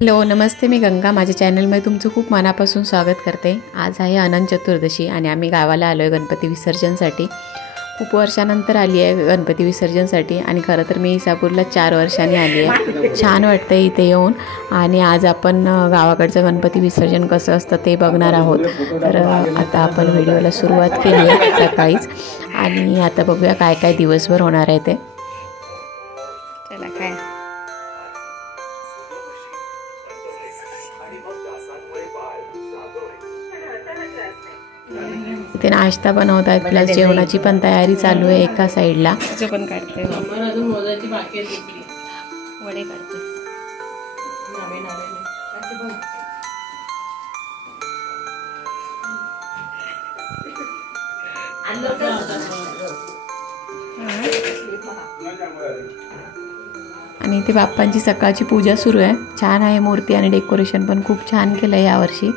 Hello नमस्ते, मी गंगा. माझ्या चॅनलमध्ये तुमचं खूप मनापासून स्वागत करते. आज आहे अनंत चतुर्दशी आणि आम्ही गावाला आलो आहे गणपती विसर्जनसाठी. खूप वर्षानंतर आली आहे गणपती विसर्जनसाठी आणि खरं तर मी इसापूरला 4 वर्षांनी आली आहे. छान वाटतं इथे येऊन. आणि आज आपण गावाकडचं गणपती विसर्जन कसं असतं ते बघणार आहोत. तर आता आपण व्हिडिओला सुरुवात केली आहे सकाळीच आणि आता बघूया काय काय दिवसभर होणार आहे ते. चला काय इथे नाश्ता बनवत आहेत, प्लस जेवणाची पण तयारी चालू आहे एका साईडला. पण काढते वडे काढते. आणि इथे बाप्पांची सकाळची पूजा सुरू आहे. छान आहे मूर्ती आणि डेकोरेशन पण खूप छान केलं आहे यावर्षी.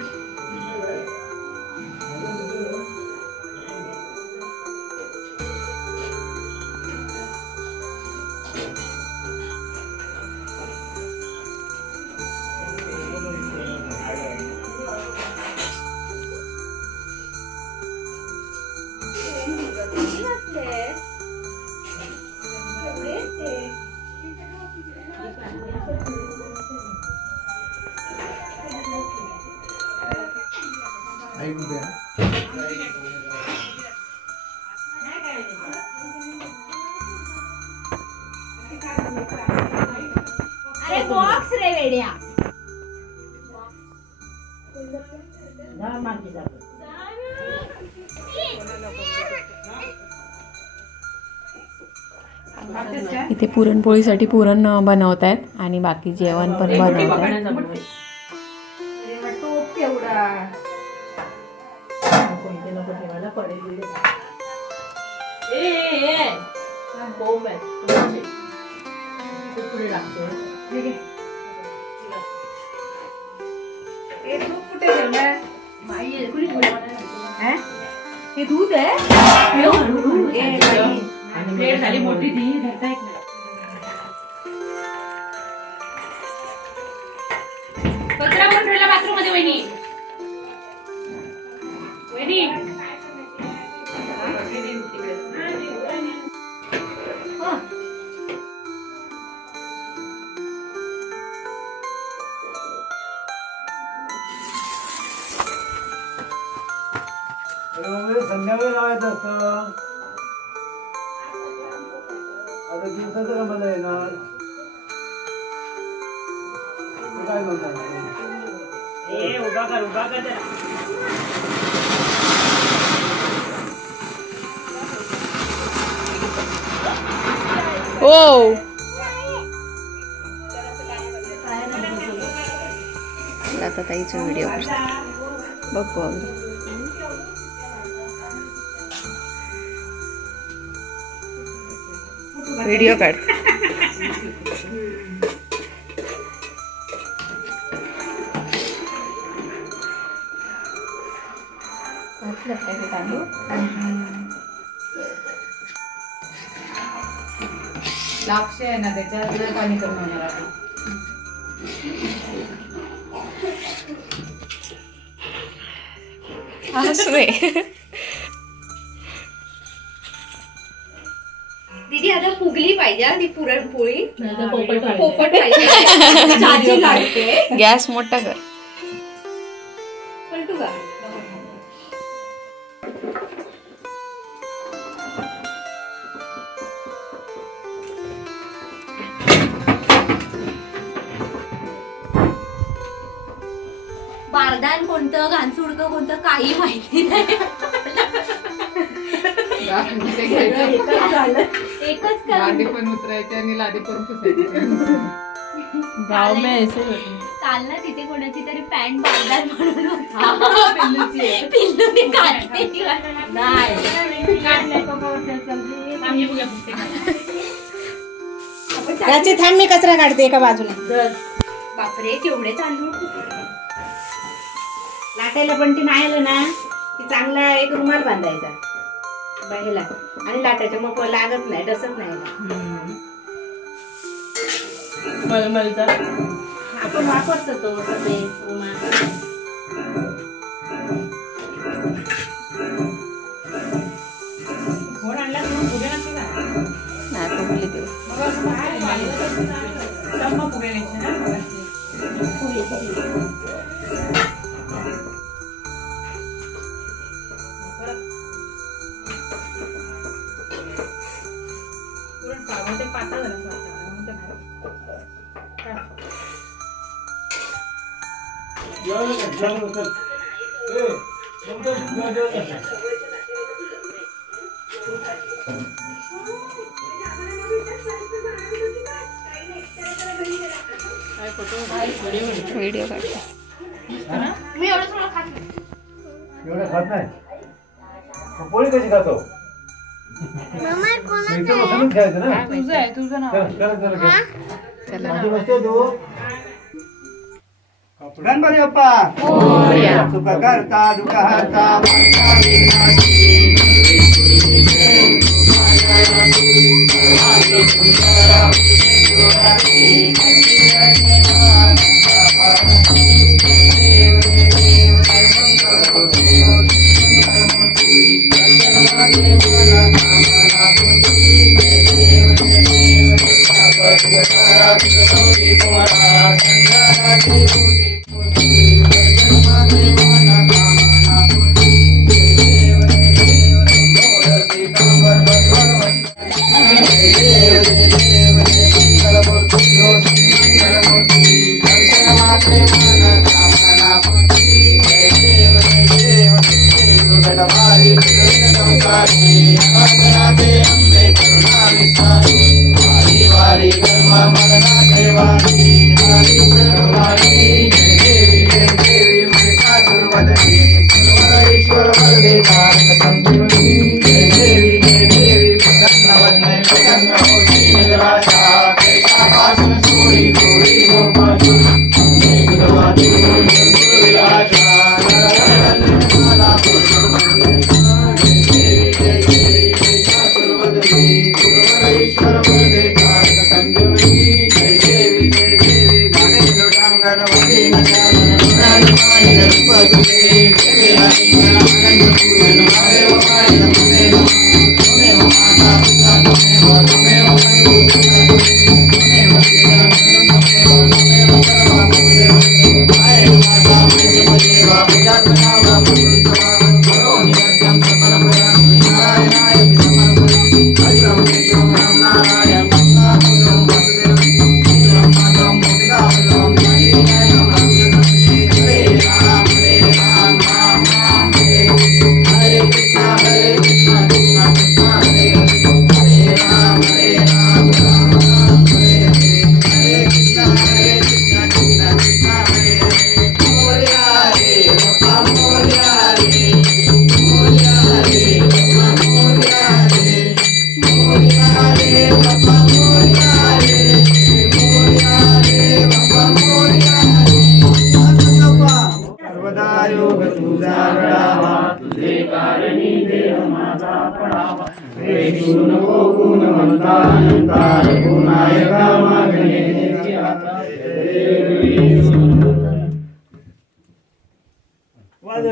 अरे बॉक्स रे वेड्या. इथे पुरणपोळीसाठी पुरण बनवत आहेत आणि बाकी जेवण पण बनवत आहेत. हे दूध आहे प्लेट झाली मोठी ती धरता येत नाही. कचरा पण ठेवला बाथरूम मध्ये. वहिनी संध्याकाळी लावायचं असतं. आता दिवसाचं का मला येणार काय म्हणतात. उभा कर ओ आता ताईचा व्हिडिओ बघू. व्हिडिओ काढ. लापशी आहे ना त्याच्यात पाणी करून होणार आहे. दीदी आता फुगली पाहिजे ती पुरणपोळी. पोपट पाहिजे. गॅस मोठा कर. पलटू का बारदान कोणतं घाणसुडकं कोणतं काही माहिती नाही. एकच लादी पण उतरायचे आणि लादी पण पुसायचे. गाव में ऐसे काल ना तिथे कोणाची तरी पॅन्ट बारदान म्हणून पिल्लूने काढते. त्याची थांब मी कचरा काढते एका बाजूला. बापरे केवढे तांदूळ. लाटायला पण ती नाही आलं ना की चांगला एक रुमाल बांधायचा बाहेरला आणि लाटायचं. मग लागत नाही, डसत नाही. मलमलचा आपण वापरतो तो सफेद रुमाल. फोन आणला म्हणून फुगे नसते का? नाही फुगली देऊ. फुगे फुगे. व्हिडिओ काढतो. मी एवढं सगळं खात नाही. एवढं खात नाही. मग पोळी कशी खातो? इथं बसूनच खायचं ना. तुझं आहे तुझं नाव. चला माझी बसते तू. गणपती बाप्पा मोरया. सुख करता दुःख हरता मानता विघ्नाची.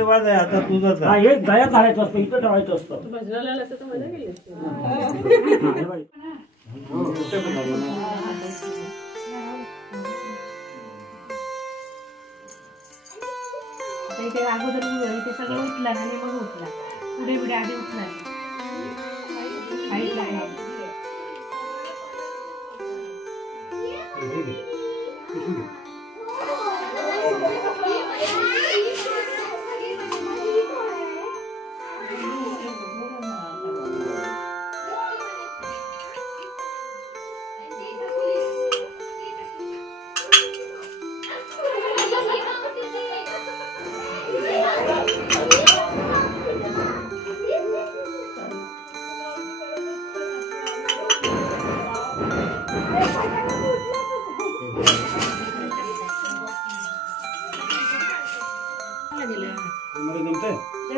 वाजय आता तुझंच हा एक गळ्यात घालायचं असतं, इथं ठेवायचं असतं. इथे अगोदर इथे सगळं उठला आणि मग उठला पुढे पुढे आधी उठला.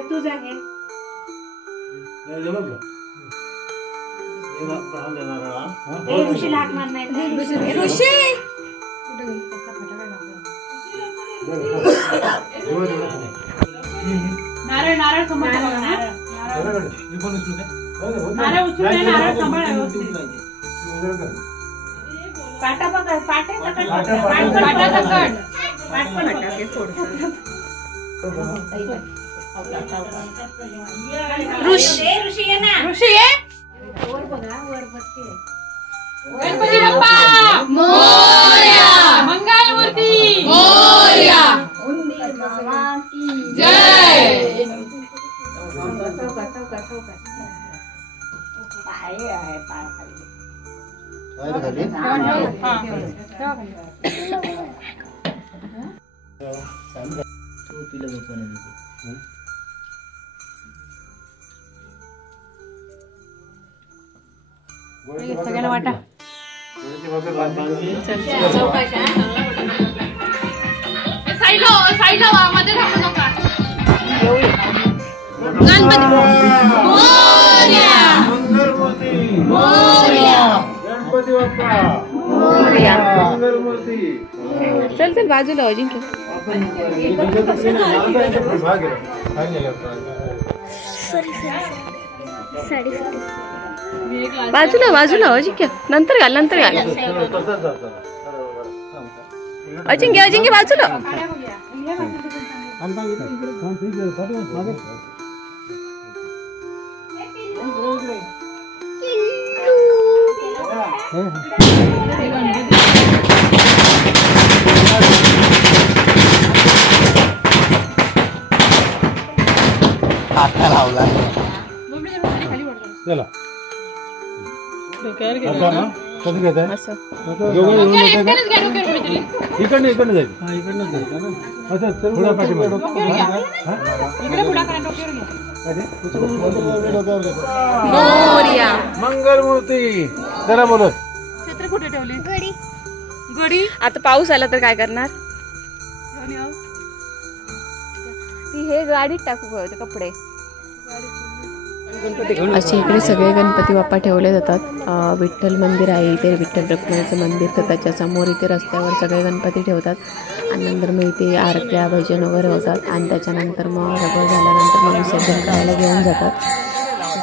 तूच आहे ऋषी लाग मार नाही ऋषी नारळ नारळ समोर ठेवा, नारळ नारळ उचलून नाही, नारळ सांभाळा व्यवस्थित. पाटा पकड, पाटे सकट पाटा पकड. सकट. पाट पण टाके थोडं. ऋषी ये ना. ऋषी ये. वर बघा, वर बघते. गणपती बाप्पा मोरया. मंगलमूर्ती मोरया. जय. पाय आहे, पाय खाली. सगळ्यांना वाटा. साईडला वा, मध्ये थांबू नका. गणपती मोरया. मंगलमूर्ती मोरया. गणपती बाप्पा मोरया. मंगलमूर्ती. चल चल बाजूला अजिंक्य. बाजूला बाजूला अजिंक्य, नंतर घाल नंतर घाल. अजिंक्य अजिंक्य बाजूला. चला कसं घेत आहे असं इकडनं इकडनं जाईल इकडनं जायचं ना असं थोडा पाठीमागे मोरया. मंगलमूर्ती जरा बोलत. छत्र कुठे ठेवली? गडी. आता पाऊस आला तर काय करणार? ती हे गाडीत टाकू ते कपडे. असे इकडे सगळे गणपती बाप्पा ठेवले जातात. विठ्ठल मंदिर आहे इथे, विठ्ठल रखुमाईचं मंदिर, तर त्याच्या समोर इथे रस्त्यावर सगळे गणपती ठेवतात. आणि नंतर मग इथे आरत्या भजन वगैरे होतात आणि त्याच्यानंतर मग सगळं झाल्यानंतर मग विसर्जन करायला घेऊन जातात.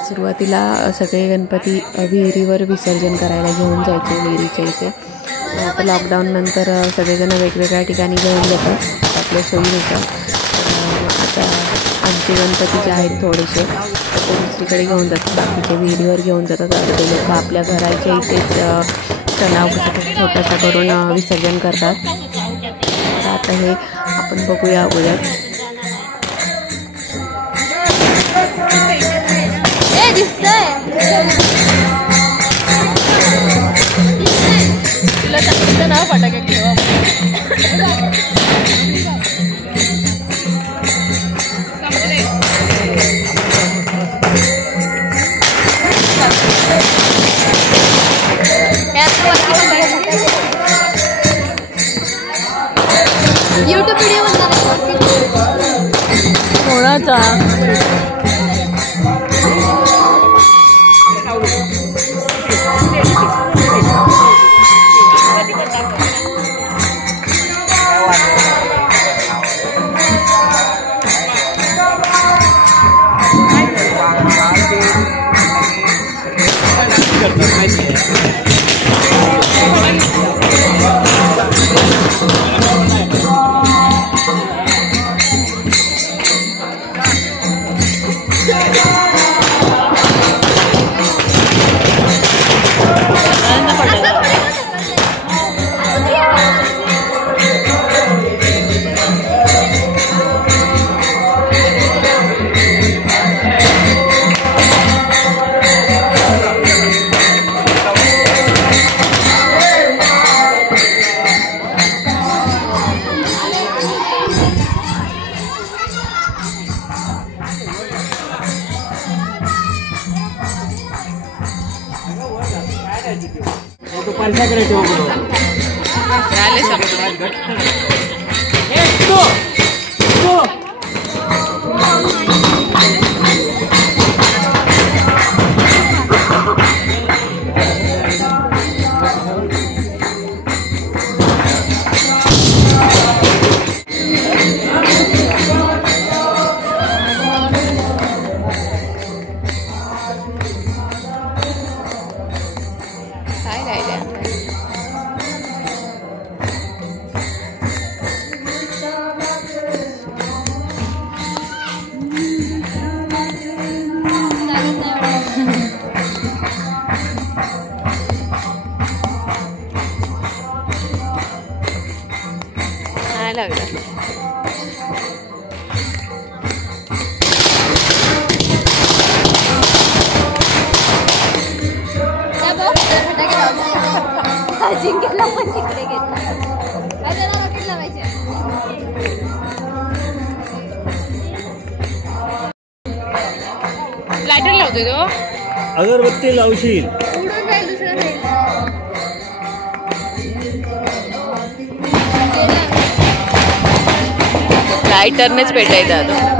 सुरुवातीला सगळे गणपती विहिरीवर विसर्जन करायला घेऊन जायचे विहिरीच्या इथे. आता लॉकडाऊन नंतर सगळेजण वेगवेगळ्या ठिकाणी घेऊन जातात आपल्या सोयीनुसार. आता आमचे गणपती जे आहेत थोडेसे ते दुसरीकडे घेऊन जातात, बाकीचे विहिरीवर घेऊन जातात. आता ते लोक आपल्या घराच्या इथेच तलाव छोटासा करून विसर्जन करतात. आता हे आपण बघूया अगोदर. तुला सांगितलं ना फटाके ठेवा. यूट्यूब व्हिडिओ कोणाचा? नाही लागलं. अजिंक्यला पण तिकडे घेतला. रॉकेट लावायचे. लायटर लावतोय तो. अगरबत्ती लावशील. उडून जाईल दुसऱ्या साईडला. लायटरनेच पेटायचं आता.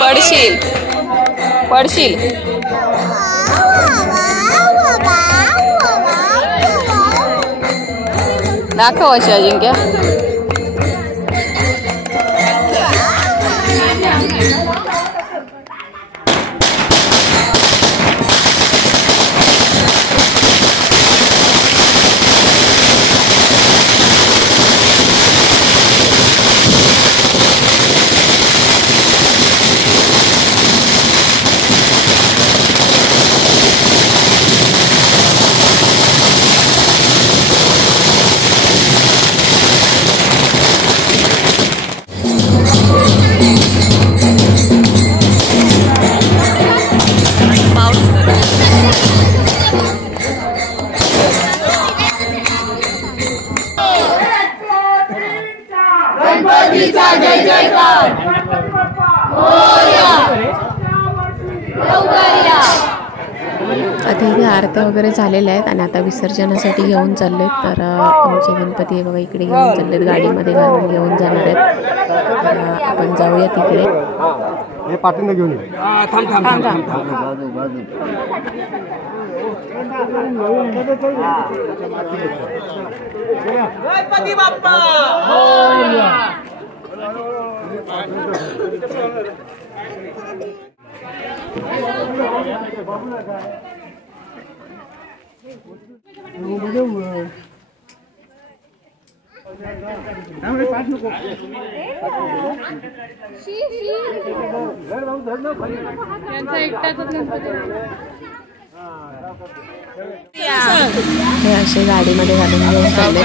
पडशील पडशील. दाखव अशी अजिंक्य. आता इथे आरत्या वगैरे झालेल्या आहेत आणि आता विसर्जनासाठी घेऊन चाललेत. तर आमचे गणपती हे बघा इकडे घेऊन चाललेत, गाडीमध्ये घालून घेऊन जाणार आहेत. तर आपण जाऊया तिकडे. घेऊन गणपती बाप्पा हे असे गाडीमध्ये घालून घेऊन चालले.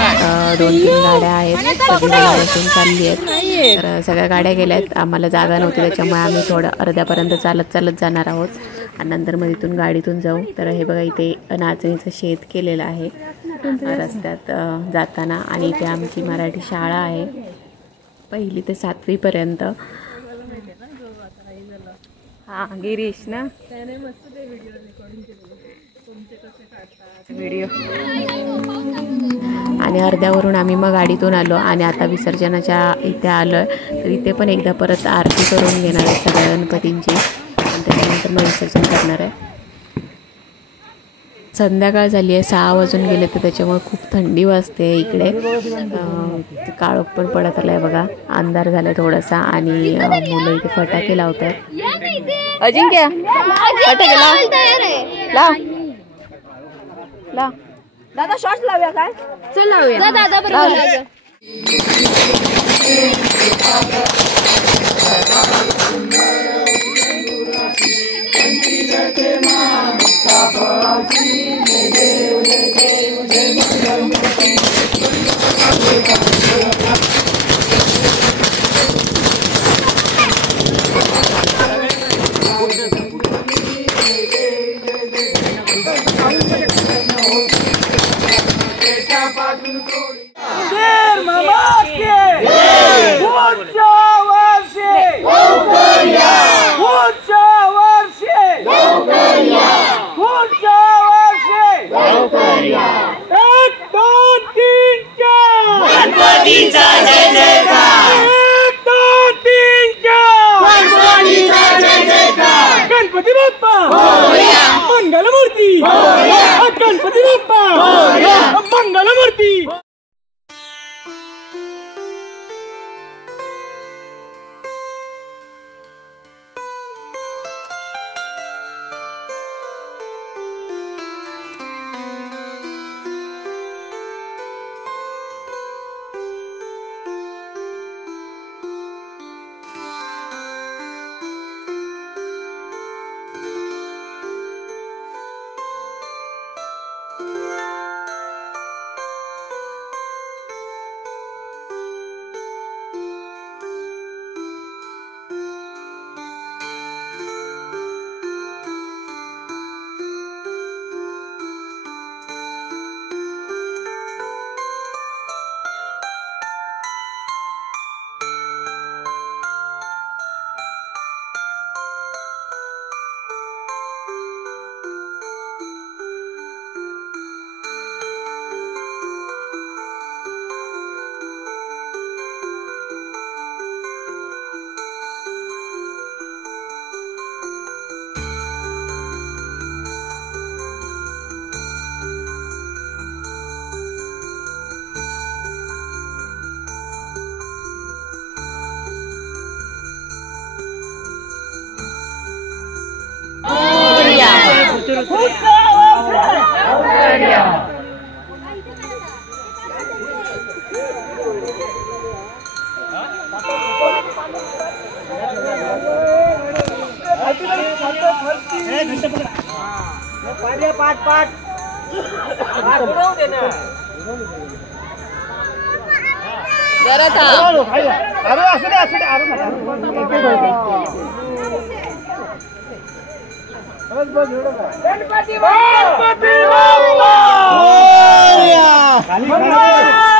2-3 गाड्या आहेत, सगळी गाड्यातून चालली आहेत. तर सगळ्या गाड्या गेल्या आहेत. आम्हाला जागा नव्हती, त्याच्यामुळे आम्ही थोडं अर्ध्यापर्यंत चालत जाणार आहोत आणि नंतर मग इथून गाडीतून जाऊ. तर हे बघा इथे नाचणीचं शेत केलेलं आहे रस्त्यात जाताना. आणि इथे आमची मराठी शाळा आहे 1ली ते 7वी पर्यंत. हा गिरीश ना व्हिडिओ. आणि अर्ध्यावरून आम्ही मग गाडीतून आलो आणि आता विसर्जनाच्या इथे आलो आहे. तर इथे पण एकदा परत आरती करून घेणार आहे सगळ्या गणपतींची आणि त्याच्यानंतर मग विसर्जन करणार आहे. संध्याकाळ झाली आहे, 6 वाजून गेले. तर त्याच्यामुळे खूप थंडी वाजते इकडे. काळोख पण पडत आला आहे बघा, अंधार झाला आहे थोडासा. आणि मुलं इथे फटाके लावत आहेत. अजिंक्य फटाके लाव दादा शॉर्ट्स लावूया काय? चल लावूया. दादा बरोबर. मामा गणपती बाप्पा मंगलमूर्ती गणपती बाप्पा मंगलमूर्ती. गणपती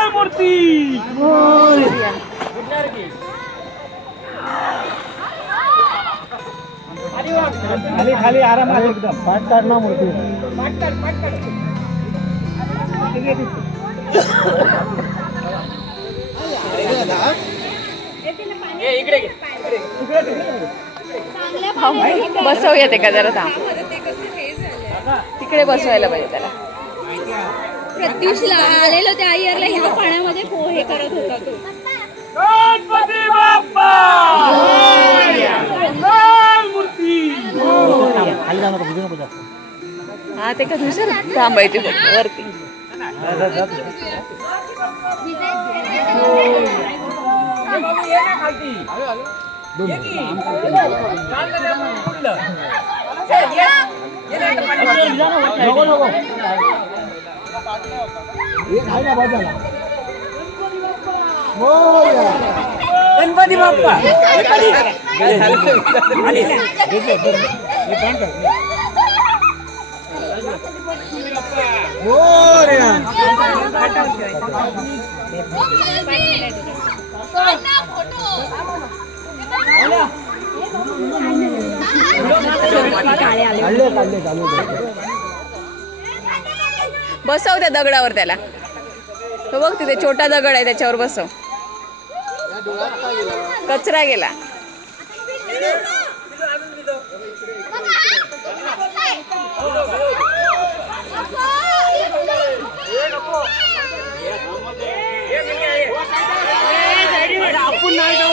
मूर्ती खाली खाली आराम एकदम पाठ काढणार मूर्ती बसवूया ते का जरा थांब. तिकडे बसवायला पाहिजे त्याला. प्रत्युषला आलेलो त्या इयरला ह्या पाण्यामध्ये पोहे करत होता तो. गणपती बाप्पा मूर्ती. हा ते का दुसरं थांबायचे वरती. गणपती बाप्पा बसव त्या दगडावर त्याला. तो बघ तिथे छोटा दगड आहे त्याच्यावर बसव. कचरा गेला. आपण नाही जाऊ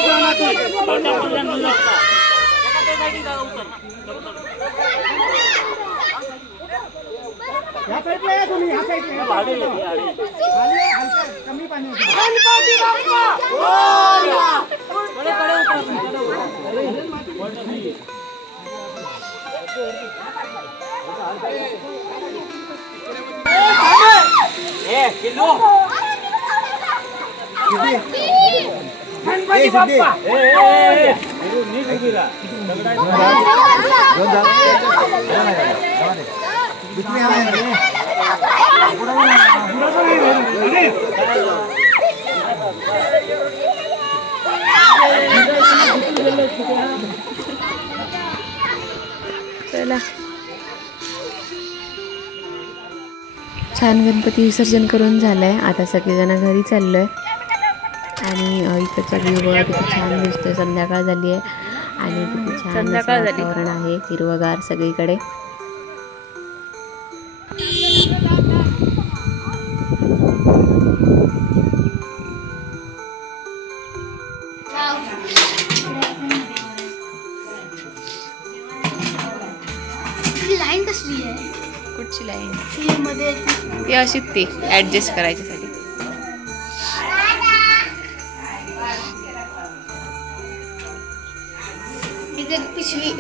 या साईडला या तुम्ही. या साईडला कमी पाणी. गणपती बाप्पा गणपती बाप्पा चला छान गणपती विसर्जन करून झालंय. आता सगळेजण घरी चाललोय आणि इकडचा व्ह्यू बघा किती छान दिसतोय. संध्याकाळ झाली आहे आणि किती छान वातावरण आहे, हिरवगार सगळीकडे. लाईन कसली आहे? कुठची लाईन? मध्ये ती अशीच ती ऍडजस्ट करायच्यासाठी. पिशवी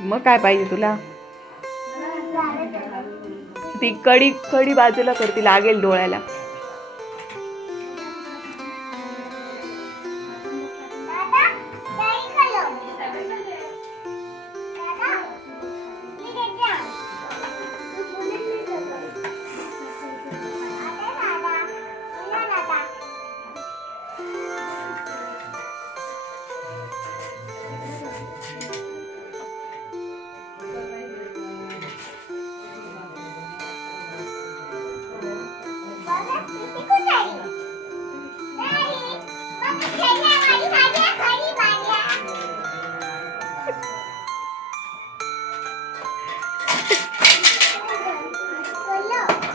मग काय पाहिजे तुला? ती कडी बाजूला करती, लागेल डोळ्याला.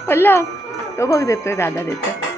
पल्लव तो बघ देतोय, दादा देतोय.